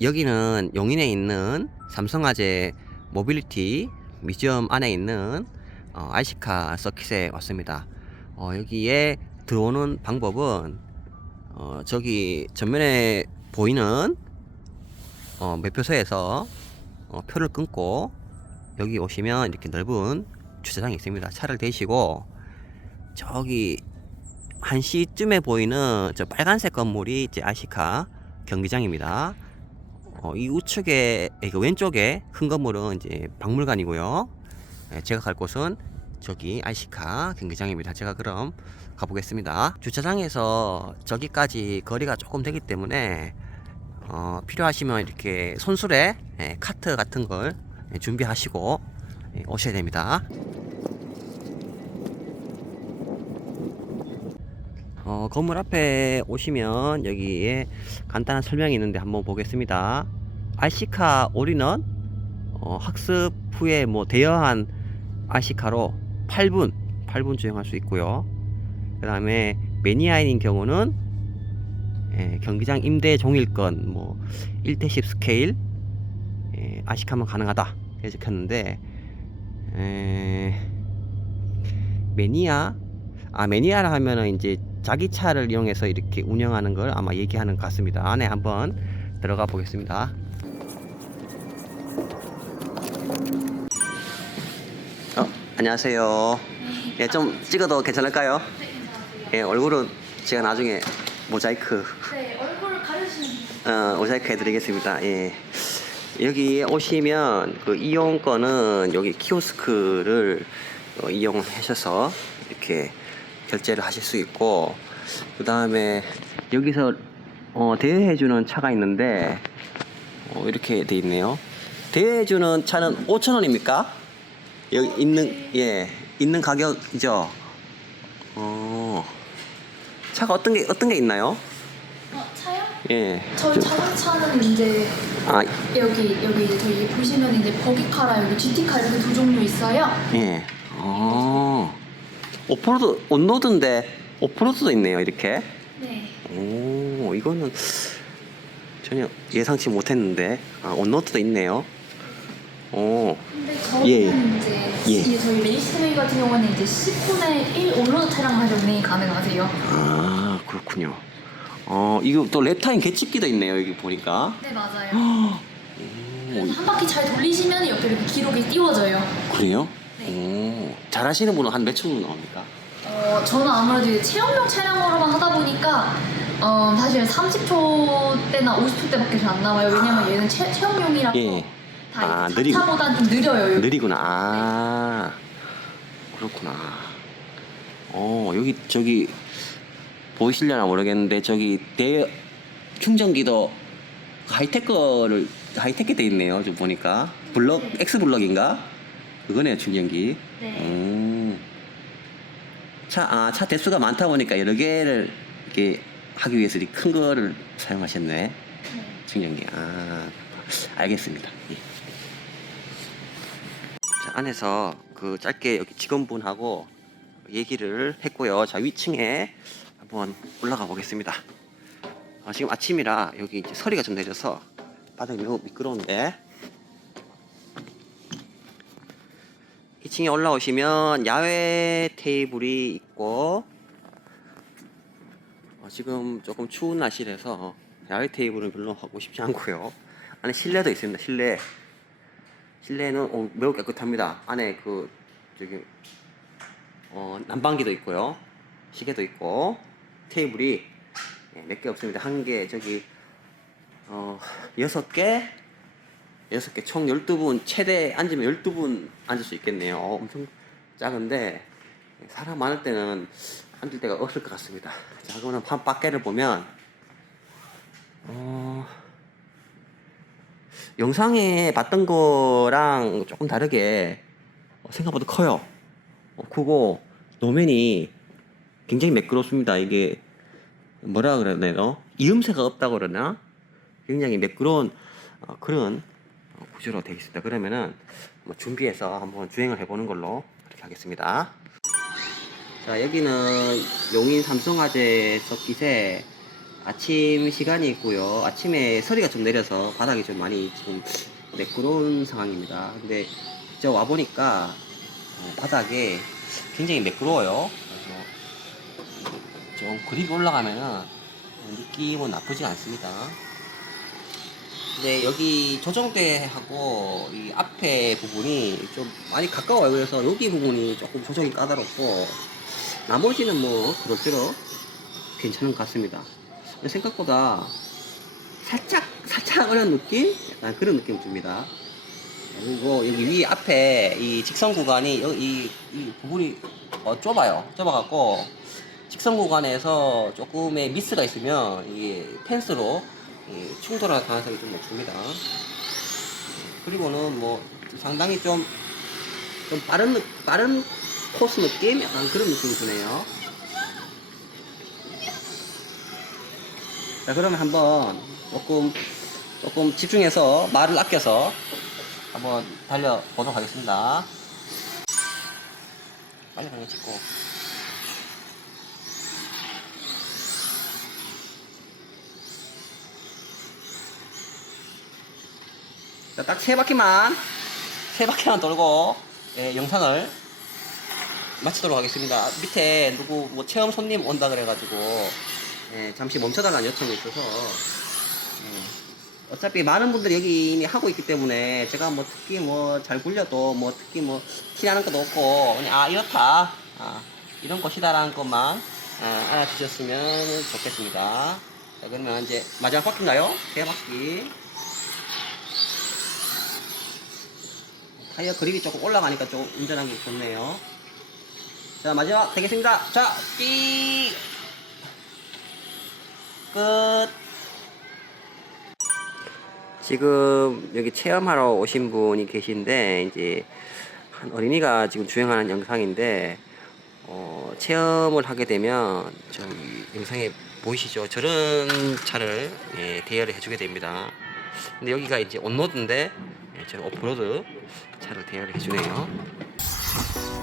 여기는 용인에 있는 삼성화재 모빌리티 뮤지엄 안에 있는 어, RC카 서킷에 왔습니다. 어, 여기에 들어오는 방법은 어, 저기 전면에 보이는 어, 매표소에서 어, 표를 끊고 여기 오시면 이렇게 넓은 주차장이 있습니다. 차를 대시고 저기 1시쯤에 보이는 저 빨간색 건물이 이제 아시카 경기장입니다. 어, 이 우측에 그 왼쪽에 큰 건물은 이제 박물관이고요. 예, 제가 갈 곳은 저기 아시카 경기장입니다. 제가 그럼 가보겠습니다. 주차장에서 저기까지 거리가 조금 되기 때문에 어, 필요하시면 이렇게 손수레 예, 카트 같은 걸 예, 준비하시고 예, 오셔야 됩니다. 어, 건물 앞에 오시면 여기에 간단한 설명이 있는데 한번 보겠습니다. RC카 올인원 어, 학습 후에 뭐 대여한 RC카로 8분 8분 주행할 수 있고요. 그 다음에 매니아인인 경우는 예, 경기장 임대 종일권 뭐 1대10 스케일 예, RC카면 가능하다 이렇게 적혔는데 에, 매니아 아 매니아라 하면은 이제 자기 차를 이용해서 이렇게 운영하는 걸 아마 얘기하는 것 같습니다. 안에 한번 들어가 보겠습니다. 어, 안녕하세요. 예, 좀 찍어도 괜찮을까요? 네. 예, 얼굴은 제가 나중에 모자이크 네, 얼굴 가려주시면 어, 모자이크 해드리겠습니다. 예. 여기 오시면 그 이용권은 여기 키오스크를 어, 이용하셔서 이렇게 결제를 하실 수 있고 그 다음에 여기서 어, 대여해주는 차가 있는데 어, 이렇게 돼 있네요. 대여해주는 차는 5천 원입니까? 여기 있는 예 있는 가격이죠. 어 차가 어떤 게 어떤 게 있나요? 어, 차요? 예. 저희 자동차는 이제 아 여기 여기 이제 저희 보시면 이제 버기카랑 여기 GT카 이렇게 두 종류 있어요. 예. 어. 오프로드 온로드인데 오프로드도 있네요 이렇게. 네. 오 이거는 전혀 예상치 못했는데 아 온로드도 있네요. 오. 근데 저희는 예. 이제 예. 이 저희 레이스웨이 같은 경우는 이제 10분의 1 온로드 차량 가지고 운행이 가능하세요. 아 그렇군요. 어 이거 또 랩타임 개집기도 있네요 여기 보니까. 네 맞아요. 오, 그래서 한 바퀴 잘 돌리시면 옆에 이렇게 기록이 띄워져요. 그래요? 네. 오 잘하시는 분은 한 몇 초 정도 나옵니까? 어, 저는 아무래도 이제 체험용 차량으로만 하다 보니까 어, 사실 30초 때나 50초 때밖에 잘안 나와요. 왜냐면 얘는 체, 체험용이라서 예. 다 아. 자차보단 좀 느려요. 여기. 느리구나. 아, 그렇구나. 어, 여기, 저기, 보이시려나 모르겠는데, 저기, 대, 충전기도 하이텍 거를, 하이텍게 돼 있네요. 좀 보니까. 블럭, X 블럭인가? 그거네요, 충전기. 네. 음. 차, 아, 차 대수가 많다 보니까 여러 개를 이렇게 하기 위해서 큰 거를 사용하셨네. 네. 충전기. 아, 알겠습니다. 예. 자, 안에서 그 짧게 여기 직원분하고 얘기를 했고요. 자, 위층에 한번 올라가 보겠습니다. 아, 지금 아침이라 여기 이제 서리가 좀 내려서 바닥이 너무 미끄러운데 2층에 올라오시면 야외 테이블이 있고 어, 지금 조금 추운 날씨라서 야외 테이블은 별로 하고 싶지 않고요. 안에 실내도 있습니다. 실내. 실내는 어, 매우 깨끗합니다. 안에 그 저기 어, 난방기도 있고요. 시계도 있고 테이블이 예, 몇개 없습니다. 한 개 저기 어 여섯 개 여섯 개 총 12분 최대 앉으면 12분 앉을 수 있겠네요. 어, 엄청 작은데 사람 많을 때는 앉을 데가 없을 것 같습니다. 자, 그러면 한 밖에를 보면 어, 영상에 봤던 거랑 조금 다르게 어, 생각보다 커요. 어, 크고 노면이 굉장히 매끄럽습니다. 이게 뭐라 그러나요? 이음새가 없다고 그러나? 굉장히 매끄러운 어, 그런 어, 구조로 되어 있습니다. 그러면은 뭐 준비해서 한번 주행을 해보는 걸로 그렇게 하겠습니다. 자 여기는 용인 삼성화재 서킷에 아침 시간이 있고요. 아침에 서리가 좀 내려서 바닥이 좀 많이 지금 매끄러운 상황입니다. 근데 저와 보니까 어, 바닥에 굉장히 매끄러워요. 그래서 좀 그립이 올라가면은 느낌은 나쁘지 않습니다. 근데 여기 조정대하고 이 앞에 부분이 좀 많이 가까워요. 그래서 여기 부분이 조금 조정이 까다롭고 나머지는 뭐 그럭저럭 괜찮은 것 같습니다. 생각보다 살짝 살짝 어려운 느낌? 그런 느낌 듭니다. 그리고 여기 위 앞에 이 직선 구간이 여- 이, 이 부분이 어, 좁아요. 좁아갖고 직선 구간에서 조금의 미스가 있으면 이 펜스로 이 충돌할 가능성이 좀 높습니다. 그리고는 뭐 상당히 좀, 좀 빠른, 느- 빠른 코스 느낌? 약간 그런 느낌이 드네요. 자, 그러면 한번 조금, 조금 집중해서 말을 아껴서 한번 달려보도록 하겠습니다. 빨리 빨리 찍고. 딱 세 바퀴만, 세 바퀴만 돌고, 예, 영상을 마치도록 하겠습니다. 밑에 누구, 뭐, 체험 손님 온다 그래가지고, 예, 잠시 멈춰달라는 요청이 있어서, 예, 어차피 많은 분들이 여기 이미 하고 있기 때문에, 제가 뭐, 특히 뭐, 잘 굴려도, 뭐, 특히 뭐, 티나는 것도 없고, 그냥, 아, 이렇다. 아, 이런 곳이다라는 것만, 아, 알아주셨으면 좋겠습니다. 자, 그러면 이제, 마지막 바퀴인가요? 세 바퀴. 타이어 그립이 조금 올라가니까 조금 운전하기 좋네요. 자, 마지막 되겠습니다. 자, 삐! 끝! 지금 여기 체험하러 오신 분이 계신데, 이제, 한 어린이가 지금 주행하는 영상인데, 어, 체험을 하게 되면, 좀, 영상에 보이시죠? 저런 차를, 예, 대여를 해주게 됩니다. 근데 여기가 이제 온로드인데, 예, 저는 오프로드 차를 대여를 해주네요.